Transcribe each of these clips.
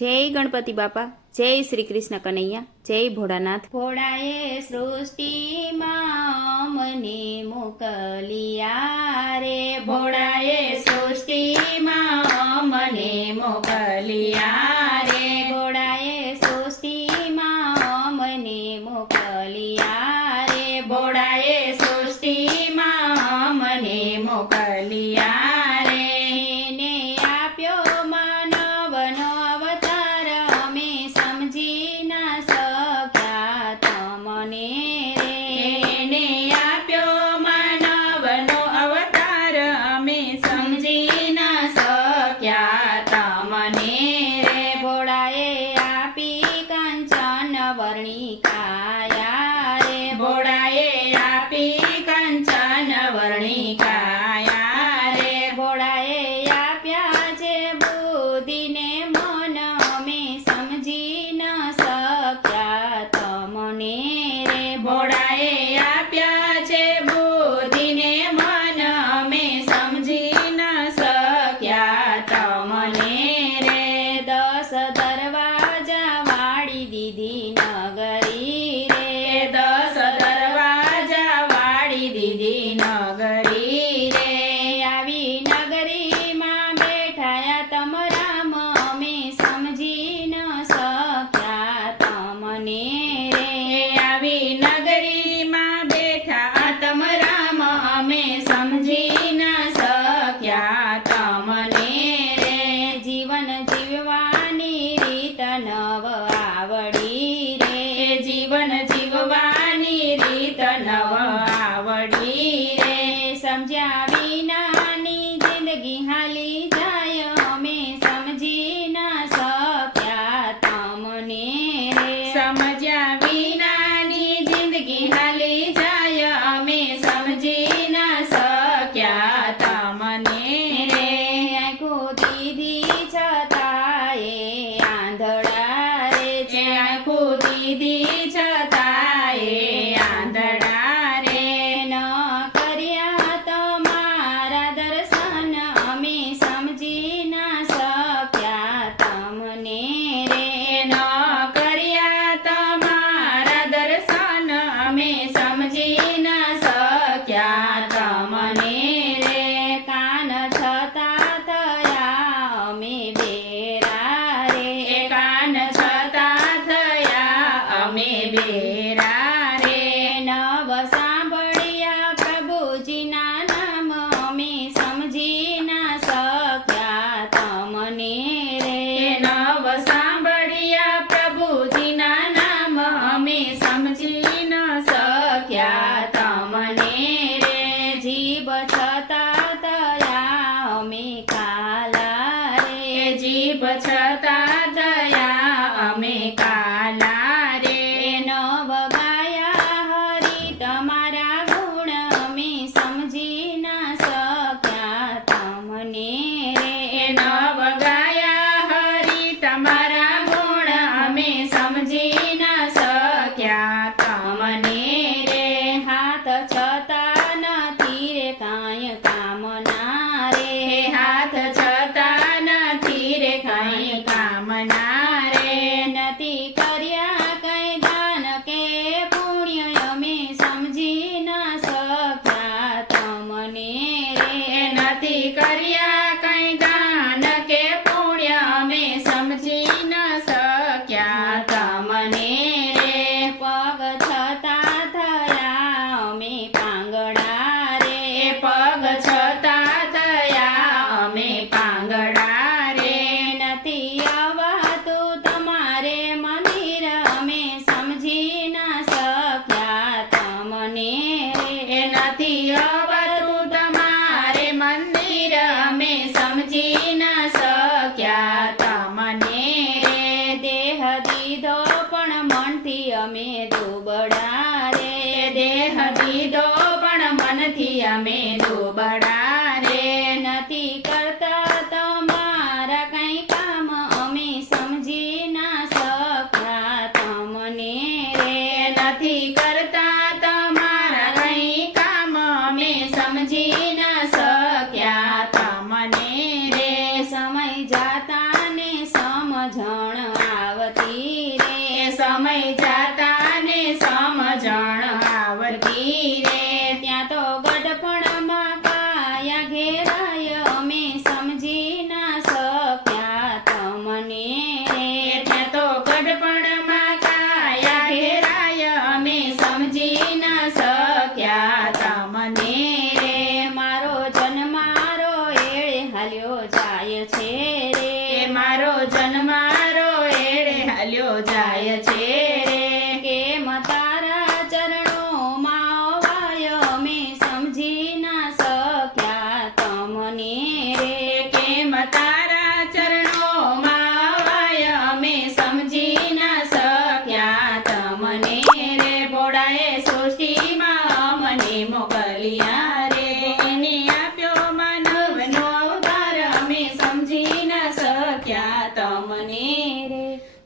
જય ગણપતિ બાપા, જય શ્રી કૃષ્ણ કનૈયા, જય ભોળાનાથ। ભોળાએ સૃષ્ટિમાં મને મોકલિયા રે, ભોળાએ સૃષ્ટિમાં મને મોકલિયા રે, ભોળાએ સૃષ્ટિમાં મને મોકલિયા રે, ભોળાએ સૃષ્ટિમાં મને મોકલિયા રે, એને આપ્યો માનવનો અવતાર, અમે સમજી ના શક્યા તમને રે। એને આપ્યો માનવનો અવતાર, અમે સમજી ન શક્યા તમને રે, ભોળાએ આપી કાંચન વર્ણી કાયા રે, ભોળાએ આપી કંચન વર્ણી કાયા રે, ભોળાએ આપ્યા છે બુદ્ધિને મન, અમે સમજી ન શક્યા તમને રે। ભોળાએ આપ્યા છે બુદ્ધિને મન, અમે સમજી ન શક્યા તમને રે, 10 દરવાજા વાળી દીધી નગરી રે, 10 દરવાજા વાળી દીધી નગરી રે, આવી નગરીમાં બેઠાયા તમ રામ, અમે સમજી ન શક્યા તમને રે। આવી નગરીમાં બેઠા તમ રામ, અમે સમજી ન શક્યા તમને રે, જીવન જીવવાની રીત નવ આવડી રે, જીવન જીવવાની રીત નવ આવડી રે, સમજ્યા વિનાની જિંદગી હાલી જાય, અમે સમજી ના શક્યા તમને રે। સમજ્યા વિનાની જિંદગી હાલી જાય, અમે સમજી ન શક્યા તમને રે, આંખો દીધી છતાંય આંધળા રે, જે આંખો દીધી છતાંય આંધળા રે, ન કર્યા તમારા દર્શન, અમે સમજી ના શક્યા તમને રે। ન કર્યા તમારા દર્શન, અમે સમજી ન શક્યા તમને રે, કાન છતાં થયા અમે બેરા રે, કાન છતાં થયા અમે બેરા રે, નવ સાંભળ્યા પ્રભુજીના નામ, અમે સમજી ના શક્યા તમને રે। નવ સાંભળ્યા પ્રભુજીના નામ, અમે સમજી ન શક્યા તમને રે, જીભ છતાં થયા અમે કાલા રે, જીભ છતાં થયા અમે કાલા રે, નવ ગાયા હરી તમારા ગુણ, અમે સમજી ના શક્યા તમને રે। નવ ગાયા હરી તમારા ગુણ, અમે સમજી ન શક્યા તમને રે, હાથ છતાં નથી રે કાંઈ કામના રે, હાથ છતાં નથી રે કઈ કામના રે, નથી કર્યા કઈ દાન કે પુણ્ય, અમે સમજી ના શક્યા તમને રે। નથી કર્યા કઈ દાન કે પુણ્ય, અમે સમજી ન શક્યા તમને રે, પગ છતાં થયા અમે પાંગડા રે, પગ છતાં થયા અમે પાંગડા રે, નથી આવતું તમારે મંદિર, અમે સમજી ના શક્યા તમને રે। નથી આવતું તમારે મંદિર, અમે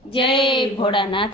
જય ભોળાનાથ.